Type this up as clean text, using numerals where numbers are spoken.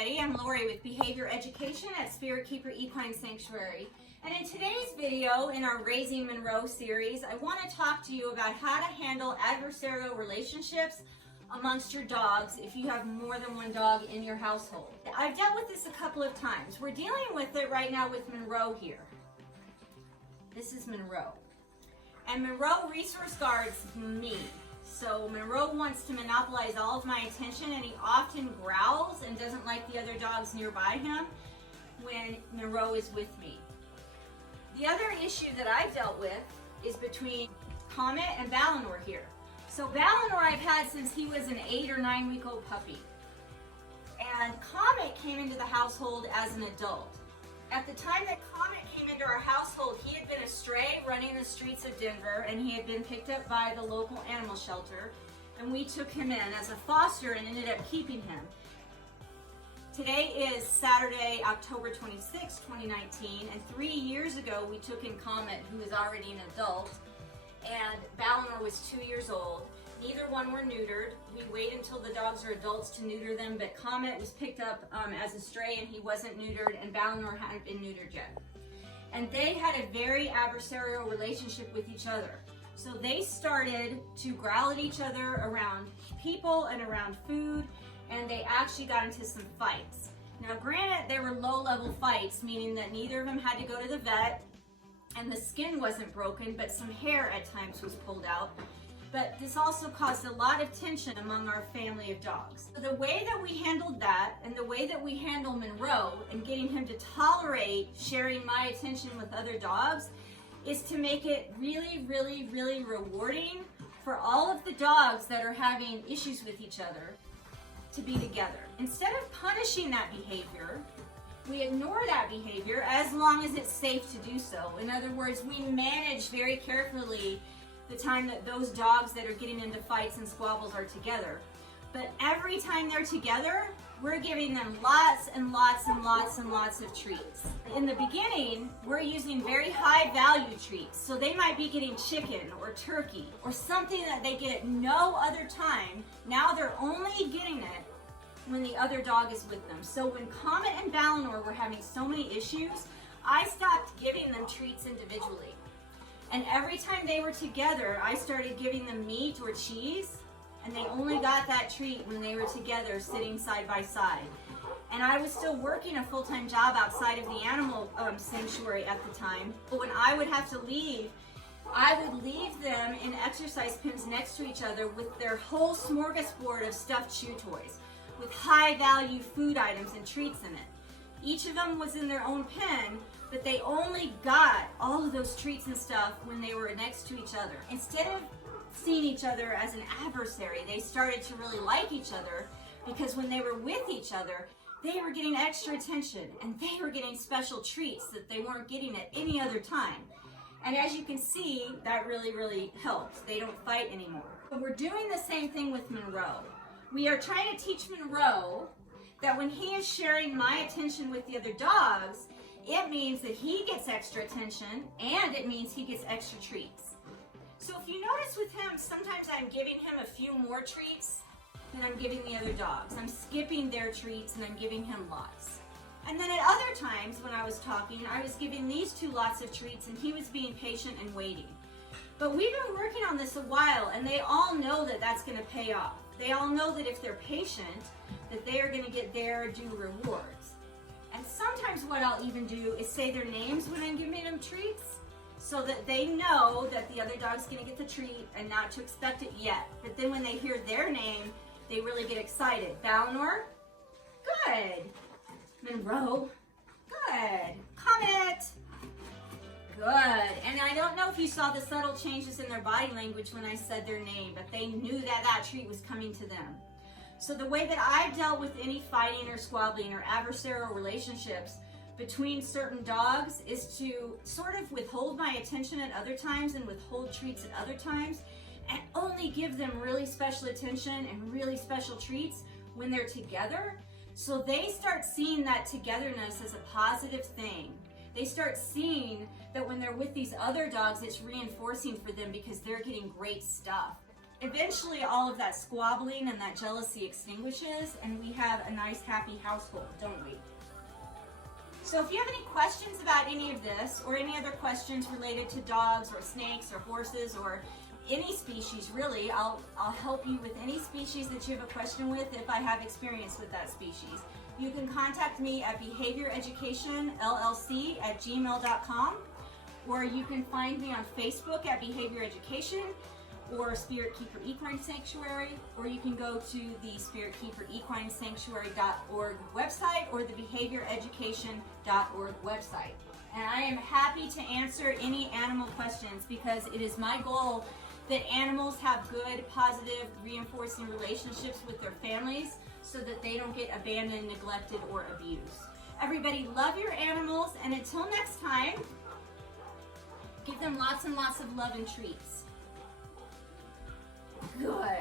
everybody. I'm Lori with Behavior Education at Spirit Keeper Equine Sanctuary. And in today's video, in our Raising Monroe series, I want to talk to you about how to handle adversarial relationships amongst your dogs if you have more than one dog in your household. I've dealt with this a couple of times. We're dealing with it right now with Monroe here. This is Monroe. And Monroe resource guards me. So Monroe wants to monopolize all of my attention, and he often growls and doesn't like the other dogs nearby him when Monroe is with me. The other issue that I've dealt with is between Comet and Balinor here. So Balinor I've had since he was an 8 or 9 week old puppy. And Comet came into the household as an adult. At the time that Comet came into our household, he had been a stray running the streets of Denver, and he had been picked up by the local animal shelter, and we took him in as a foster and ended up keeping him. Today is Saturday, October 26, 2019, and 3 years ago we took in Comet, who was already an adult, and Balinor was 2 years old. Neither one were neutered. We wait until the dogs are adults to neuter them, but Comet was picked up as a stray and he wasn't neutered, and Balinor hadn't been neutered yet. And they had a very adversarial relationship with each other. So they started to growl at each other around people and around food, and they actually got into some fights. Now granted, they were low-level fights, meaning that neither of them had to go to the vet, and the skin wasn't broken, but some hair at times was pulled out. But this also caused a lot of tension among our family of dogs. So the way that we handled that, and the way that we handle Monroe and getting him to tolerate sharing my attention with other dogs, is to make it really, really, really rewarding for all of the dogs that are having issues with each other to be together. Instead of punishing that behavior, we ignore that behavior as long as it's safe to do so. In other words, we manage very carefully the time that those dogs that are getting into fights and squabbles are together. But every time they're together, we're giving them lots and lots and lots and lots of treats. In the beginning, we're using very high value treats. So they might be getting chicken or turkey or something that they get at no other time. Now they're only getting it when the other dog is with them. So when Comet and Balinor were having so many issues, I stopped giving them treats individually. And every time they were together, I started giving them meat or cheese, and they only got that treat when they were together sitting side by side. And I was still working a full-time job outside of the animal sanctuary at the time. But when I would have to leave, I would leave them in exercise pens next to each other with their whole smorgasbord of stuffed chew toys, with high-value food items and treats in it. Each of them was in their own pen, but they only got all of those treats and stuff when they were next to each other. Instead of seeing each other as an adversary, they started to really like each other, because when they were with each other, they were getting extra attention and they were getting special treats that they weren't getting at any other time. And as you can see, that really, really helped. They don't fight anymore. But we're doing the same thing with Monroe. We are trying to teach Monroe that when he is sharing my attention with the other dogs, it means that he gets extra attention, and it means he gets extra treats. So if you notice with him, sometimes I'm giving him a few more treats than I'm giving the other dogs. I'm skipping their treats and I'm giving him lots. And then at other times when I was talking, I was giving these two lots of treats and he was being patient and waiting. But we've been working on this a while, and they all know that that's going to pay off. They all know that if they're patient, that they are going to get their due rewards. And sometimes what I'll even do is say their names when I'm giving them treats, so that they know that the other dog's gonna get the treat and not to expect it yet. But then when they hear their name, they really get excited. Balinor, good. Monroe, good. Comet, good. And I don't know if you saw the subtle changes in their body language when I said their name, but they knew that that treat was coming to them. So the way that I've dealt with any fighting or squabbling or adversarial relationships between certain dogs is to sort of withhold my attention at other times and withhold treats at other times, and only give them really special attention and really special treats when they're together. So they start seeing that togetherness as a positive thing. They start seeing that when they're with these other dogs, it's reinforcing for them because they're getting great stuff. eventually all of that squabbling and that jealousy extinguishes, and we have a nice, happy household, don't we? So if you have any questions about any of this, or any other questions related to dogs or snakes or horses or any species really, I'll help you with any species that you have a question with if I have experience with that species. You can contact me at behavioreducationllc@gmail.com, or you can find me on Facebook at Behavior Education or Spirit Keeper Equine Sanctuary, or you can go to the spiritkeeperequinesanctuary.org website or the behavioreducation.org website. And I am happy to answer any animal questions, because it is my goal that animals have good, positive, reinforcing relationships with their families so that they don't get abandoned, neglected, or abused. Everybody, love your animals, and until next time, give them lots and lots of love and treats. Good.